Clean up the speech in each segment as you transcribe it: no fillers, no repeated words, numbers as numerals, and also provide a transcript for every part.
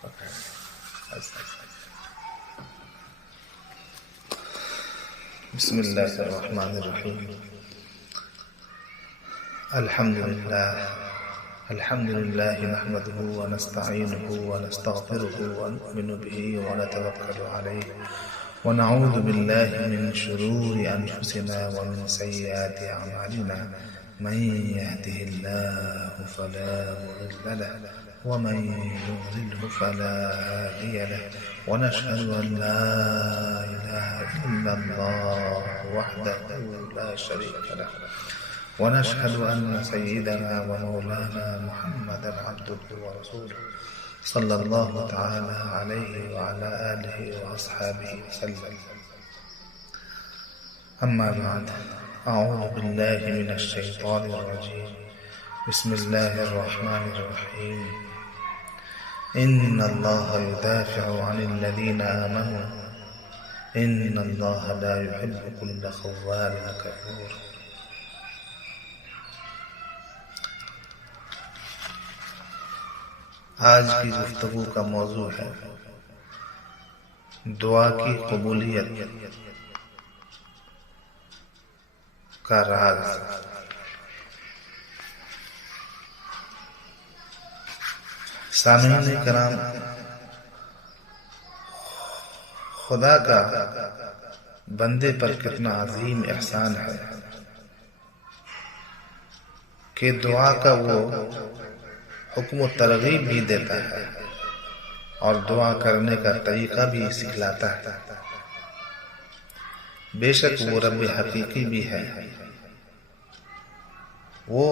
بسم الله الرحمن الرحيم. الحمد لله نحمده ونستعينه ونستغفره ونؤمن به ونتوكل عليه ونعوذ بالله من شرور أنفسنا ومن سيئات أعمالنا. من يهده الله فلا مضل له ومن يضلله فلا هادي له، ونشهد أن لا إله إلا الله وحده لا شريك له، ونشهد أن سيدنا ومولانا محمدا عبده ورسوله صلى الله تعالى عليه وعلى آله وأصحابه وسلم. أما بعد، أعوذ بالله من الشيطان الرجيم. بسم الله الرحمن الرحيم. إن الله يدافع عن الذين آمنوا إن الله لا يحب كل خوان كفور. آج کی گفتگو کا موضوع ہے دعا کی قبولیت کا راز۔ سامعین کرام، خدا کا بندے پر کتنا عظیم احسان ہے کہ دعا کا وہ حکم و ترغیب بھی دیتا ہے اور دعا کرنے کا طریقہ بھی سکھلاتا ہے۔ بے شک وہ رب حقیقی بھی ہے، وہ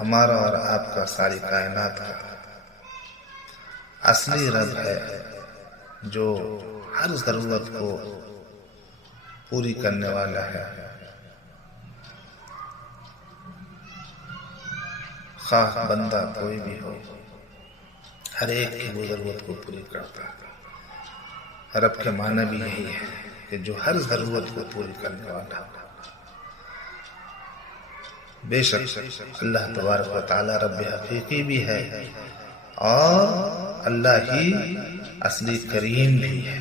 ہمارا اور آپ کا ساری کائنات کا اصلی رب ہے، جو ہر ضرورت کو پوری کرنے والا ہے، خواہ بندہ کوئی بھی ہو، ہر ایک کی وہ ضرورت کو پوری کرتا ہے۔ رب کے معنی بھی یہی ہے کہ جو ہر ضرورت کو پوری کرنے والا ہے۔ بے شک اللہ تبارک و تعالی رب حقیقی بھی ہے اور اللہ ہی اصلی کریم بھی ہے۔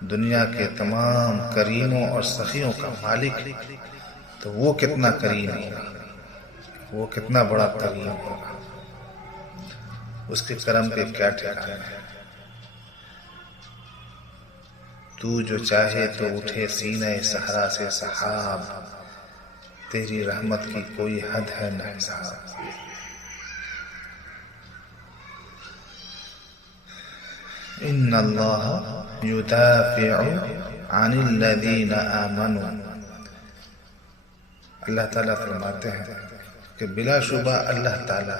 دنیا کے تمام کریموں اور سخیوں کا مالک تو وہ کتنا کریم ہوگا، وہ کتنا بڑا کریم ہوگا، اس کے کرم کے کیا ٹھکانے ہیں۔ تو جو چاہے تو اٹھے سینہ صحرا سے سحاب، تیری رحمت کی کوئی حد ہے نہ حساب۔ ان اللہ یدافع عن الذین آمنوا، اللہ تعالیٰ فرماتے ہیں کہ بلا شبہ اللہ تعالیٰ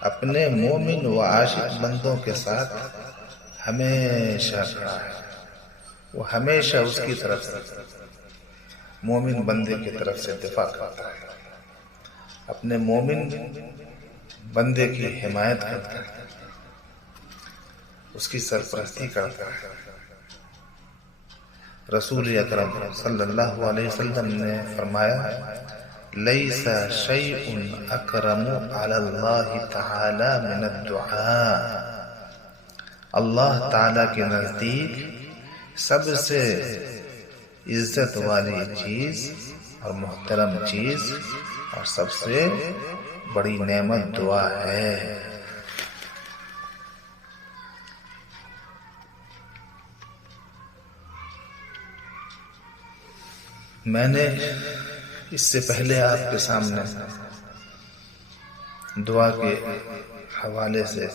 اپنے مومن و عاشق بندوں کے ساتھ ہمیشہ کھڑا ہے۔ وہ ہمیشہ اس کی طرف سے، مومن بندے کی طرف سے دفاع کرتا ہے، اپنے مومن بندے کی حمایت کرتا ہے، اس کی سرپرستی کرتا ہے۔ رسول اکرم صلی اللہ علیہ وسلم نے فرمایا، لیس شیء اکرم علی اللہ تعالی من الدعاء، اللہ تعالی کے نزدیک سب سے عزت والی چیز اور محترم چیز اور سب سے بڑی نعمت دعا ہے۔ میں نے اس سے پہلے آپ کے سامنے دعا کے حوالے سے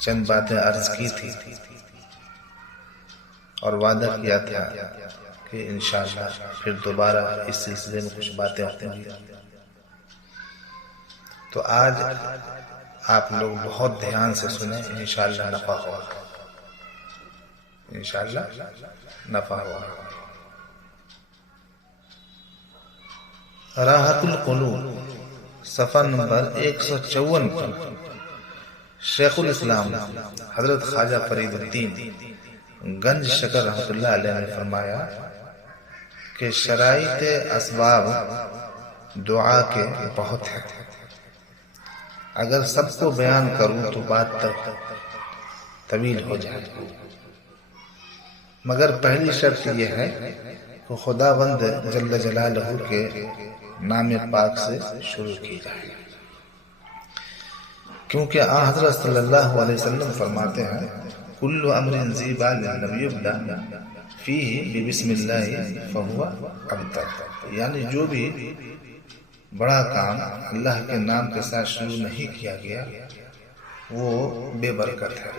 چند باتیں عرض کی تھی اور وعدہ کیا تھا کہ انشاءاللہ پھر دوبارہ اس سلسلے میں کچھ باتیں ہوں گی۔ تو آج آپ لوگ بہت دھیان سے سنیں، انشاءاللہ نفع ہوگا، انشاءاللہ نفع ہوگا۔ راحت القلوب صفحہ نمبر 154 پر شیخ الاسلام حضرت خواجہ فرید الدین گنج شکر رحمۃ اللہ علیہ نے فرمایا کہ شرائط اسباب دعا کے بہت ہیں۔ اگر سب کو بیان کروں تو بات طویل ہو جائے، مگر پہلی شرط یہ ہے کہ خداوند جل جلالہ کے نام پاک سے شروع کی جائے، کیونکہ حضرت صلی اللہ علیہ وسلم فرماتے ہیں کل امر ذی بال لم یبدأ فیہ بسم اللہ فہو ابتر، یعنی جو بھی بڑا کام اللہ کے نام کے ساتھ شروع نہیں کیا گیا وہ بے برکت ہے،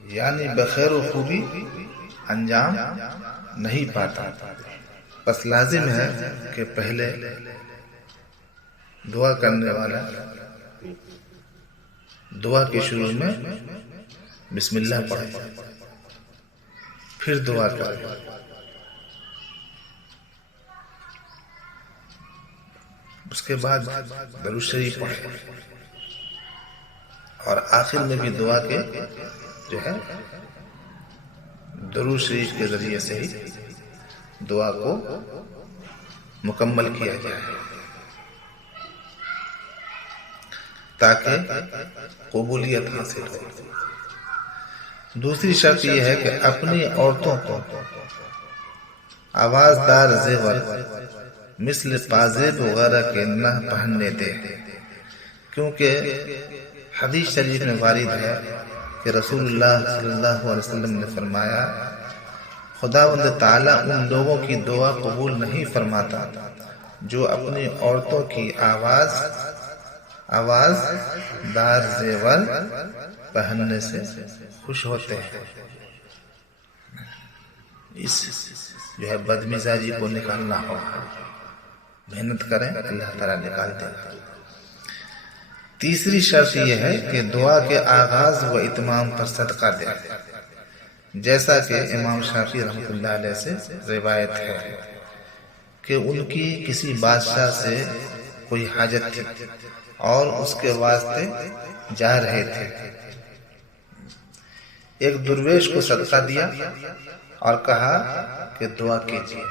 یعنی بخیر و خوبی انجام نہیں پاتا۔ بس لازم ہے کہ پہلے دعا کرنے والا دعا کے شروع میں بسم اللہ پڑھے، پھر دعا کرے، اس کے بعد درود شریف پڑھے، اور آخر میں بھی دعا کے جو ہے درود شریف کے ذریعے سے ہی دعا کو مکمل کیا جائے تاکہ قبولیت حاصل ہو۔ دوسری شرط یہ ہے کہ اپنی عورتوں کو آوازدار زیور مثل پازیب وغیرہ کے نہ پہننے دے، کیونکہ حدیث شریف میں وارد ہے کہ رسول اللہ صلی اللہ علیہ وسلم نے فرمایا خداوند تعالیٰ ان لوگوں کی دعا قبول نہیں فرماتا جو اپنی عورتوں کی آواز دار زیور پہننے سے خوش ہوتے ہیں۔ اس جو ہے بدمزاجی کو نکالنا ہوگا، محنت کریں، اللہ تعالیٰ نکال دے گا۔ تیسری شرط یہ ہے کہ دعا کے آغاز و اتمام پر صدقہ دے، جیسا کہ امام شافعی رحمۃ اللہ علیہ سے روایت ہے کہ ان کی کسی بادشاہ سے کوئی حاجت تھی اور اس کے واسطے جا رہے تھے، ایک درویش کو صدقہ دیا اور کہا کہ دعا کیجیے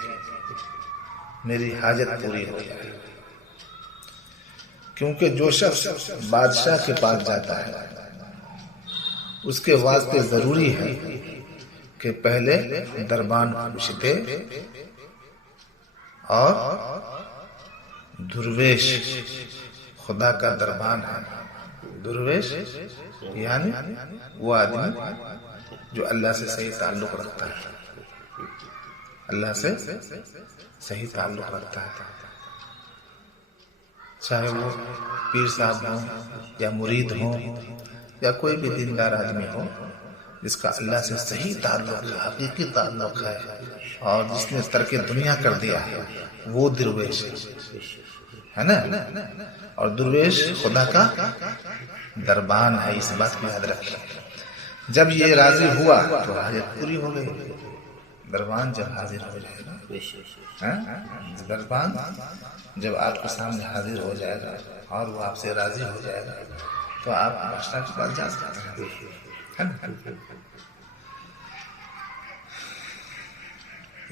میری حاجت پوری ہو جائے، کیونکہ جو شخص بادشاہ کے پاس جاتا ہے اس کے واسطے ضروری ہے کہ پہلے دربان خوش دے اور درویش خدا کا دربان ہے۔ درویش یعنی وہ آدمی جو اللہ سے صحیح تعلق رکھتا ہے، اللہ سے صحیح تعلق رکھتا ہے، چاہے وہ پیر صاحب ہوں یا مرید ہوں یا کوئی بھی دیندار آدمی ہو، جس کا اللہ سے صحیح تعلق ہے، حقیقی تعلق ہے، اور جس نے ترک دنیا کر دیا ہے، وہ درویش ہے نا۔ اور درویش خدا کا دربان ہے، اس بات کو یاد رکھیں۔ جب یہ راضی ہوا تو حاجت پوری ہو گئی۔ دربان جب حاضر ہو جائے گا، دربان جب آپ کے سامنے حاضر ہو جائے گا اور وہ آپ سے راضی ہو جائے گا تو آپ بادشاہ کے پاس جا سکتے ہیں۔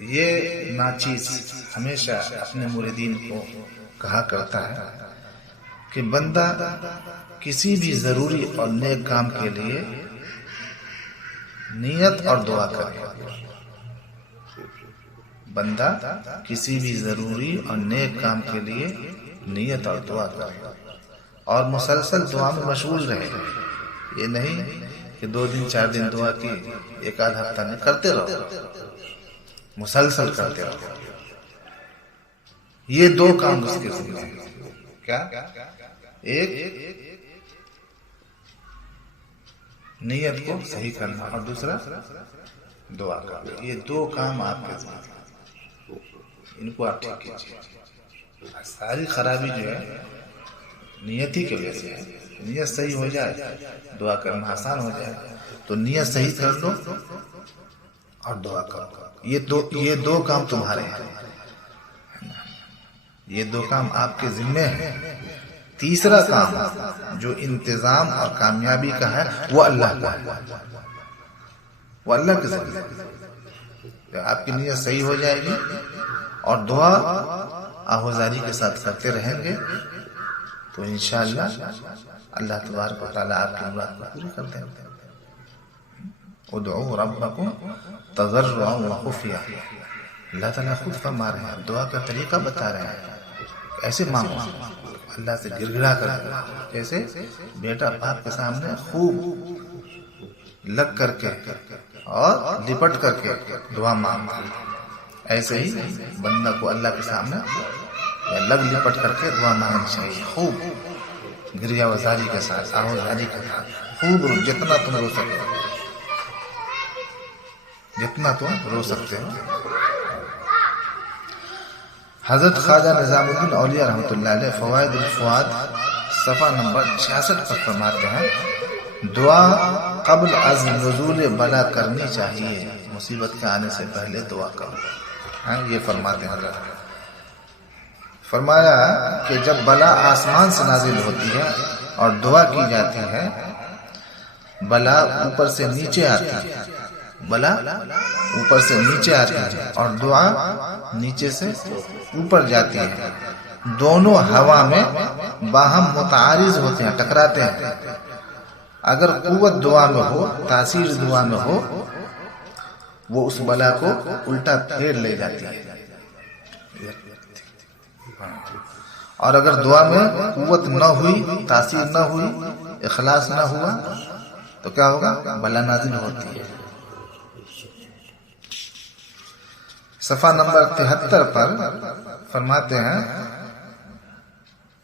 یہ ناچیز ہمیشہ اپنے مریدین کو کہا کرتا ہے کہ بندہ کسی بھی ضروری اور نیک کام کے لیے نیت اور دعا کرے، بندہ کسی بھی ضروری اور نیک کام کے لیے نیت اور دعا کرے اور مسلسل دعا میں مشغول رہے، یہ نہیں کہ 2 دن 4 دن دعا کی، ایک آدھ ہفتہ میں کرتے رہو، مسلسل کرتے رہو۔ یہ 2 کام اس کے ذمہ ہیں، کیا؟ ایک نیت کو صحیح کرنا اور دوسرا دعا کرنا، یہ 2 کام آپ کے ذمہ ہیں، ان کو آپ ٹھیک کیجیے۔ ساری خرابی جو ہے نیت ہی کی وجہ سے ہے، نیت صحیح ہو جائے دعا کرنا آسان ہو جائے، تو نیت صحیح کر لو اور دعا کرو، یہ دو کام تمہارے ہیں، یہ 2 کام آپ کے ذمہ ہیں۔ تیسرا کام جو انتظام اور کامیابی کا ہے وہ اللہ کا ہے، وہ اللہ کے ذمہ ہے۔ آپ کی نیت صحیح ہو جائے گی اور دعا آہوزاری کے ساتھ کرتے رہیں گے تو انشاءاللہ اللہ تبارک و تعالیٰ آپ کی مراد کو پوری کر دیں گے. ادعوا ربکم تضرعا وخفیا. اللہ تعالیٰ خود فرما رہے ہیں، دعا کا طریقہ بتا رہے ہیں. ایسے مانگو اللہ سے گر گرا کر، جیسے بیٹا باپ کے سامنے خوب لگ کر کے اور لپٹ کر کے دعا مانگتا ہے، ایسے ہی بندہ کو اللہ کے سامنے لگ لپٹ کر کے دعا مانگنی چاہیے. خوب گریا وزاری کے ساتھ، آہوزاری کے ساتھ خوب رو، جتنا تم رو سکتے ہو، جتنا تم رو سکتے ہو. حضرت خواجہ نظام الدین اولیاء رحمۃ اللہ علیہ فوائد الفؤاد صفحہ نمبر 66 پر فرماتے ہیں، دعا قبل از نزول بلا کرنی چاہیے، مصیبت کے آنے سے پہلے دعا کرو. یہ فرماتے ہیں حضرت. فرمایا کہ جب بلا آسمان سے نازل ہوتی ہے اور دعا کی جاتی ہے، بلا اوپر سے نیچے آتی ہے، بلا اوپر سے نیچے آتی ہے اور دعا نیچے سے اوپر جاتی ہے. دونوں ہوا میں باہم متعارض ہوتے ہیں، ٹکراتے ہیں. اگر قوت دعا میں ہو، تاثیر دعا میں ہو، وہ اس بلا کو الٹا پھیر لے جاتی ہے. اور اگر دعا میں قوت نہ ہوئی، تاثیر نہ ہوئی، اخلاص نہ ہوا، تو کیا ہوگا؟ بلا نازل ہوتی ہے. صفحہ نمبر 73 پر فرماتے ہیں،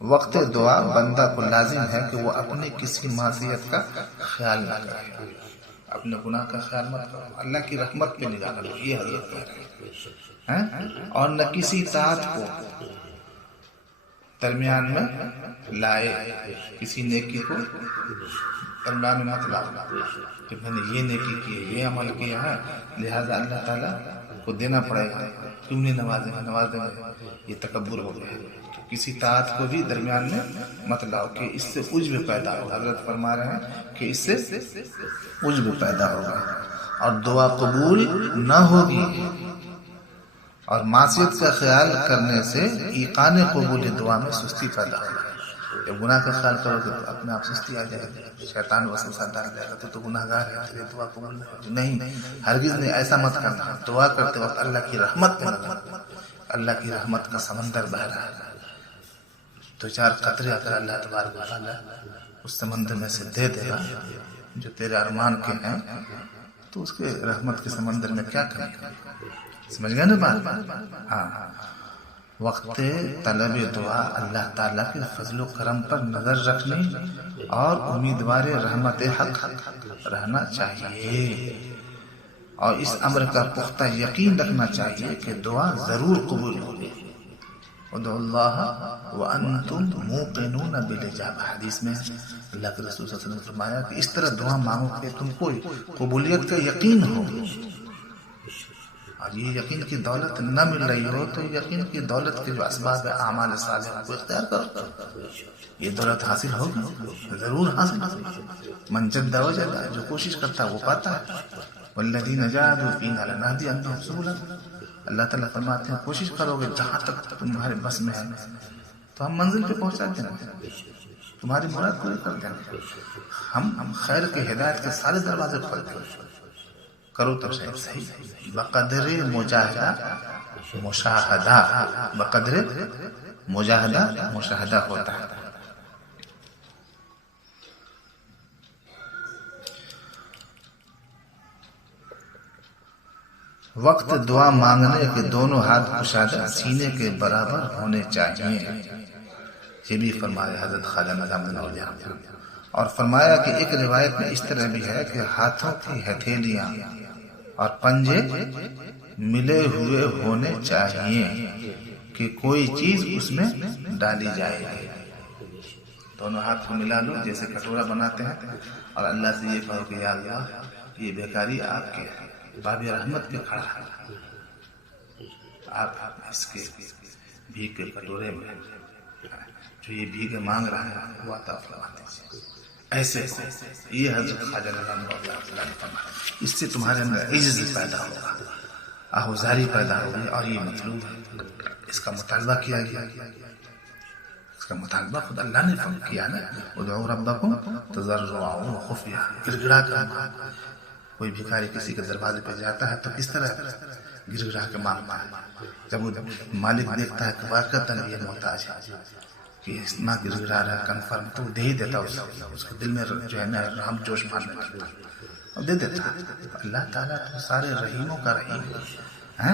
وقت دعا بندہ کو لازم ہے کہ وہ اپنے کسی معصیت کا خیال نہ کرے، اپنے گناہ کا خیال مت کرو، اللہ کی رحمت پہ نگاہ کرو. یہ حضرت کہہ رہے ہیں. اور نہ کسی طاعت کو درمیان میں لائے، کسی نیکی کو درمیان میں مت لاؤ کہ میں نے یہ نیکی کی ہے، یہ عمل کیا ہے، لہذا اللہ تعالیٰ کو دینا پڑے گا، تم نے نواز دیں گے. یہ تکبر ہو گیا. کسی طاعت کو بھی درمیان میں مت لاؤ کہ اس سے عجب پیدا ہوگا. حضرت فرما رہے ہیں کہ اس سے عجب پیدا ہوگا اور دعا قبول نہ ہوگی. اور معصیت کا خیال کرنے سے ایقان قبول دعا میں سستی پیدا ہوگی. جب گناہ کا خیال کرو گے تو اپنے آپ سستی آ جائے گی، شیطان وسوسہ ڈال جائے گا، تو گناہ گار ہے، تیری دعا قبول نہیں. ہرگز نہیں، ایسا مت کرنا. دعا کرتے وقت اللہ کی رحمت پہ نظر، اللہ کی رحمت کا سمندر بہ رہا ہے، دو چار قطرے اگر اللہ تبارک و تعالیٰ اس سمندر میں سے دے دے گا جو تیرے ارمان کے ہیں، تو اس کے رحمت کے سمندر میں کیا کریں گے. سمجھ گئے نا بات؟ ہاں. وقت طلب دعا اللہ تعالیٰ کے فضل و کرم پر نظر رکھنے اور امیدوار رحمت حق رہنا چاہیے، اور اس امر کا پختہ یقین رکھنا چاہیے کہ دعا ضرور قبول ہوگی. ادعوا اللہ وانتم موقنون بالاجابہ. حدیث میں اللہ کے رسول صلی اللہ علیہ وسلم نے فرمایا کہ اس طرح دعا مانگو کہ تم کو قبولیت کا یقین ہو. اور یہ یقین کی دولت نہ مل رہی ہو تو یقین کی دولت کے جو اسباب ہے، اعمال صالحہ کو اختیار کرو. یہ دولت حاصل ہوگی، ضرور حاصل ہوگی. من جد وجد، جو کوشش کرتا ہے وہ پاتا ہے. والذین جاہدوا فینا لنہدینہم سبلنا. اللہ تعالیٰ فرماتے ہیں کوشش کرو گے جہاں تک تمہارے بس میں ہے تو ہم منزل پہ پہنچا دیں گے، تمہاری مراد پوری کر دیں گے. ہم خیر کے ہدایت کے سارے دروازے کھول دیں گے. کرو تو صحیح. بقدر مجاہدہ مشاہدہ، بقدر مجاہدہ مشاہدہ ہوتا ہے. وقت دعا مانگنے کے دونوں ہاتھ کشادہ سینے کے برابر ہونے چاہیے. یہ بھی فرمایا حضرت خواجہ نظام الدین اولیاء. اور فرمایا کہ ایک روایت میں اس طرح بھی ہے کہ ہاتھوں کی ہتھیلیاں اور پنجے ملے ہوئے ہونے چاہیے کہ کوئی چیز اس میں ڈالی جائے. دونوں ہاتھ کو ملا لو جیسے کٹورا بناتے ہیں اور اللہ سے یہ کہو کہ یا اللہ یہ بیکاری آپ کے باب رحمت پہ کھڑا ہے، آپ اس کے بھیگ کے کٹورے میں جو یہ بھیگ مانگ رہا ہے وہ عطا فرما دیجیے. ایسے یہ حضرت خواجہ نظام اللہ نے فرمایا. اس سے تمہارے اندر عجز پیدا ہوگا، آہوزاری پیدا ہوگی، اور یہ مطلوب ہے. اس کا مطالبہ کیا گیا، اس کا مطالبہ خود اللہ نے فرض کیا نا، ادعوا ربکم تضرعا وخفیا، گڑ گڑا کر. کوئی بھکاری کسی کے دروازے پہ جاتا ہے تو کس طرح گڑ گڑا کے مانگتا ہے. جب وہ مالک دیکھتا ہے کہ واقعتاً یہ محتاج ہے کہ اتنا گڑ گڑا رہا ہے کنفرم، تو وہ دے ہی دیتا، اس کے دل میں جو ہے نا رحم جوش مارنے لگتا اور دے دیتا. اللہ تعالیٰ تو سارے رحیموں کا رحیم ہے.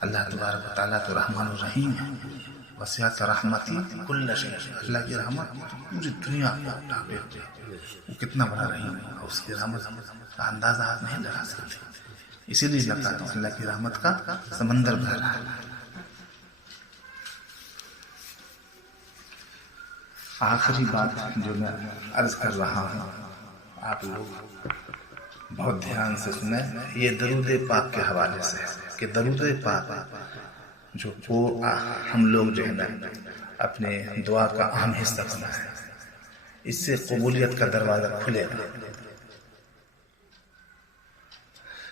اللہ تبارک و تعالیٰ تو رحمان الرحیم ہے. وسعت رحمتی کل شیء، اللہ کی رحمت پوری دنیا کو ڈھانپے ہوئے. وہ کتنا بڑا رحیم ہے، اس کی رحمت کا اندازہ آپ نہیں لگا سکتے. اسی لیے لگتا ہے اللہ کی رحمت کا سمندر بھر رہا ہے. آخری بات جو میں عرض کر رہا ہوں، آپ لوگ بہت دھیان سے سنیں. یہ درود پاک کے حوالے سے ہے کہ درود پاک جو ہم لوگ جو ہے نا اپنے دعا کا اہم حصہ بنا ہے، اس سے قبولیت کا دروازہ کھلے گا.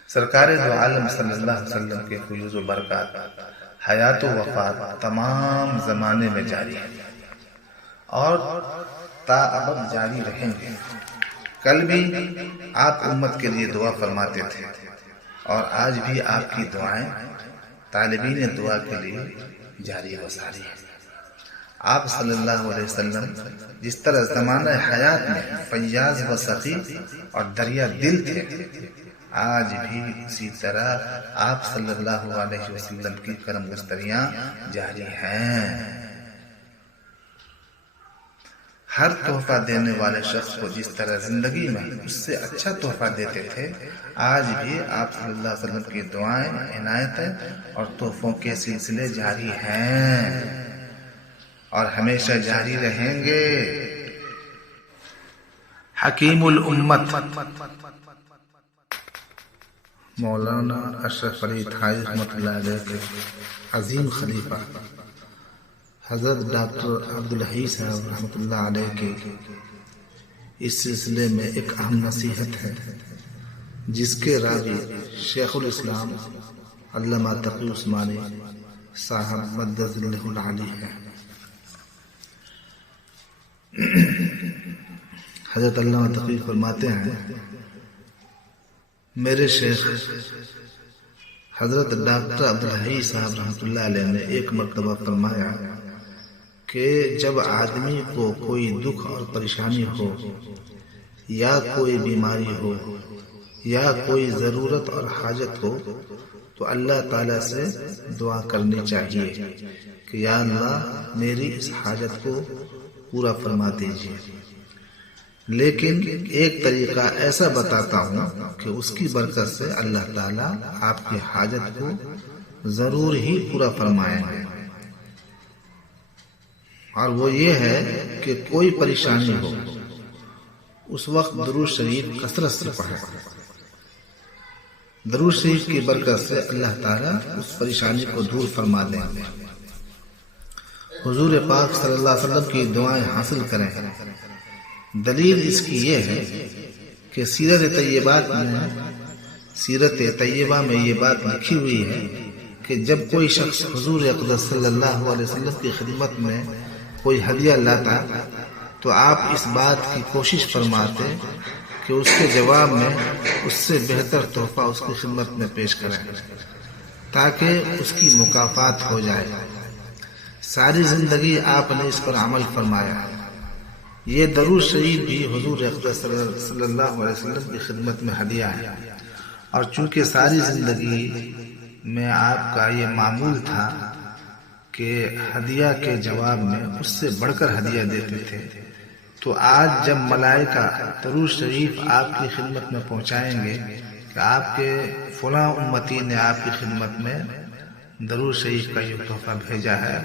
سرکار دو عالم صلی اللہ علیہ وسلم کے فیوز و برکات حیات و وفات تمام زمانے میں جاری ہے اور تا ابد جاری رہیں گے. کل بھی آپ امت کے لیے دعا فرماتے تھے اور آج بھی آپ کی دعائیں طالبین دعا کے لیے جاری و ساری ہیں. آپ صلی اللہ علیہ وسلم جس طرح زمانہ حیات میں فیاض و سخی اور دریا دل تھے، آج بھی اسی طرح آپ صلی اللہ علیہ وسلم کی کرم گستریاں جاری ہیں. ہر تحفہ دینے والے شخص کو جس طرح زندگی میں اس سے اچھا تحفہ دیتے تھے، آج بھی آپ صلی اللہ علیہ وسلم کی دعائیں، عنایتیں اور تحفوں کے سلسلے جاری ہیں اور ہمیشہ جاری رہیں گے. حکیم الامت مولانا اشرف علی تھائی رحمۃ اللہ علیہ کے عظیم خلیفہ حضرت ڈاکٹر عبدالحی صاحب رحمۃ اللہ علیہ کے اس سلسلے میں ایک اہم نصیحت ہے جس کے راوی شیخ الاسلام علامہ تقی عثمانی صاحب مدد اللہ العلی ہے. حضرت علامہ تقی فرماتے ہیں، میرے شیخ حضرت ڈاکٹر عبدالحی صاحب رحمۃ اللہ علیہ نے ایک مرتبہ فرمایا کہ جب آدمی کو کوئی دکھ اور پریشانی ہو یا کوئی بیماری ہو یا کوئی ضرورت اور حاجت ہو تو اللہ تعالیٰ سے دعا کرنی چاہیے کہ یا اللہ میری اس حاجت کو پورا فرما دیجیے. لیکن ایک طریقہ ایسا بتاتا ہوں کہ اس کی برکت سے اللہ تعالیٰ آپ کی حاجت کو ضرور ہی پورا فرمائیں گے، اور وہ یہ ہے کہ کوئی پریشانی ہو اس وقت درود شریف کثرت سے پڑھیں. درود شریف کی برکت سے اللہ تعالیٰ اس پریشانی کو دور فرما دیں گے. حضور پاک صلی اللہ علیہ وسلم کی دعائیں حاصل کریں. دلیل اس کی یہ ہے کہ سیرت طیبہ میں یہ بات لکھی ہوئی ہے کہ جب کوئی شخص حضور اقدس صلی اللہ علیہ وسلم کی خدمت میں کوئی ہدیہ لاتا تو آپ اس بات کی کوشش فرماتے کہ اس کے جواب میں اس سے بہتر تحفہ اس کی خدمت میں پیش کریں تاکہ اس کی مکافات ہو جائے. ساری زندگی آپ نے اس پر عمل فرمایا. یہ درود شریف بھی حضور اقدس صلی اللہ علیہ وسلم کی خدمت میں ہدیہ ہے، اور چونکہ ساری زندگی میں آپ کا یہ معمول تھا کہ ہدیہ کے جواب میں اس سے بڑھ کر ہدیہ دیتے تھے، تو آج جب ملائکہ درود شریف آپ کی خدمت میں پہنچائیں گے کہ آپ کے فلاں امتی نے آپ کی خدمت میں درود شریف کا یہ تحفہ بھیجا ہے،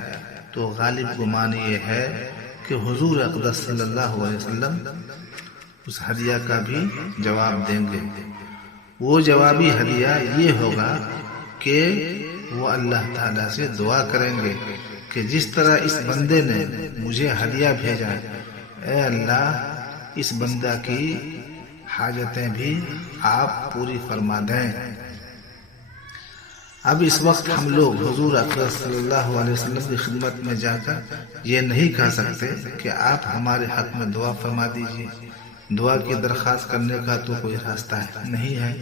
تو غالب گمان یہ ہے کہ حضور اقدس صلی اللہ علیہ وسلم اس ہدیہ کا بھی جواب دیں گے. وہ جوابی ہدیہ یہ ہوگا کہ وہ اللہ تعالیٰ سے دعا کریں گے کہ جس طرح اس بندے نے مجھے ہدیہ بھیجا، اے اللہ اس بندہ کی حاجتیں بھی آپ پوری فرما دیں. اب اس وقت ہم لوگ حضور اکرم صلی اللہ علیہ وسلم کی خدمت میں جا کر یہ نہیں کہہ سکتے کہ آپ ہمارے حق میں دعا فرما دیجیے۔ دعا کی درخواست کرنے کا تو کوئی راستہ نہیں ہے۔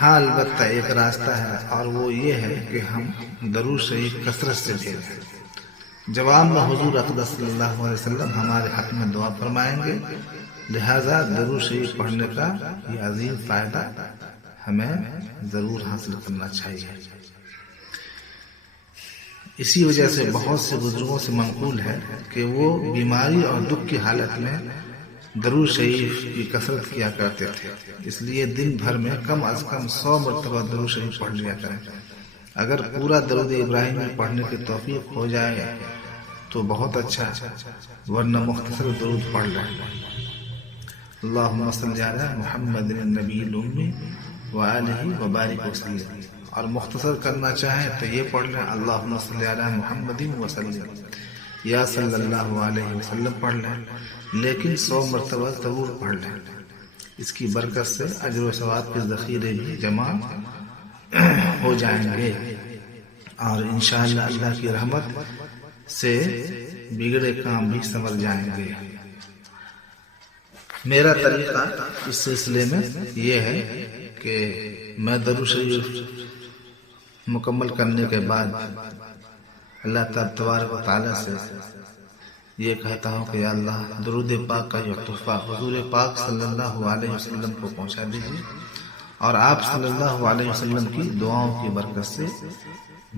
ہاں البتہ ایک راستہ ہے، اور وہ یہ ہے کہ ہم درود شریف کثرت سے بھیجیں۔ جواب میں حضور اقدس صلی اللہ علیہ وسلم ہمارے حق میں دعا فرمائیں گے، لہذا درود شریف پڑھنے کا یہ عظیم فائدہ ہمیں ضرور حاصل کرنا چاہیے۔ اسی وجہ سے بہت سے بزرگوں سے منقول ہے کہ وہ بیماری اور دکھ کی حالت میں درود شریف کی کثرت کیا کرتے تھے، اس لیے دن بھر میں کم از کم 100 مرتبہ درود شریف پڑھ لیا کریں۔ اگر پورا درود ابراہیمی پڑھنے کی توفیق ہو جائے تو بہت اچھا، ورنہ مختصر درود پڑھ لیں۔ اللہم صلی علی محمد النبی الامی وآلہ وبارک وسلم، اور مختصر کرنا چاہیں تو یہ پڑھ لیں اللہم صلی علی محمد وسلم، یا صلی اللہ علیہ وسلم پڑھ لیں، لیکن 100 مرتبہ ضرور پڑھ لیں۔ اس کی برکت سے اجر و ثواب کے ذخیرے بھی جمع ہو جائیں گے، اور انشاءاللہ اللہ کی رحمت سے بگڑے کام بھی سنور جائیں گے۔ میرا طریقہ اس سلسلے میں یہ ہے کہ میں درود شریف مکمل کرنے کے بعد اللہ تبارک و تعالیٰ سے یہ کہتا ہوں کہ یا اللہ درود پاک کا یہ تحفہ حضور پاک صلی اللہ علیہ وسلم کو پہنچا دیجیے، اور آپ صلی اللہ علیہ وسلم کی دعاؤں کی برکت سے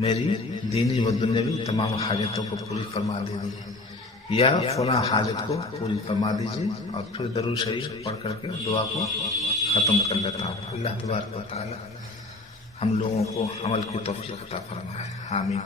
میری دینی و دنیاوی تمام حاجتوں کو پوری فرما دیجیے، یا فلاں حاجت کو پوری فرما دیجیے، اور پھر درود شریف پڑھ کر کے دعا کو ختم کر لیتا ہوں۔ اللہ تبارک و تعالی ہم لوگوں کو عمل کی توفیق عطا فرمائے، آمین۔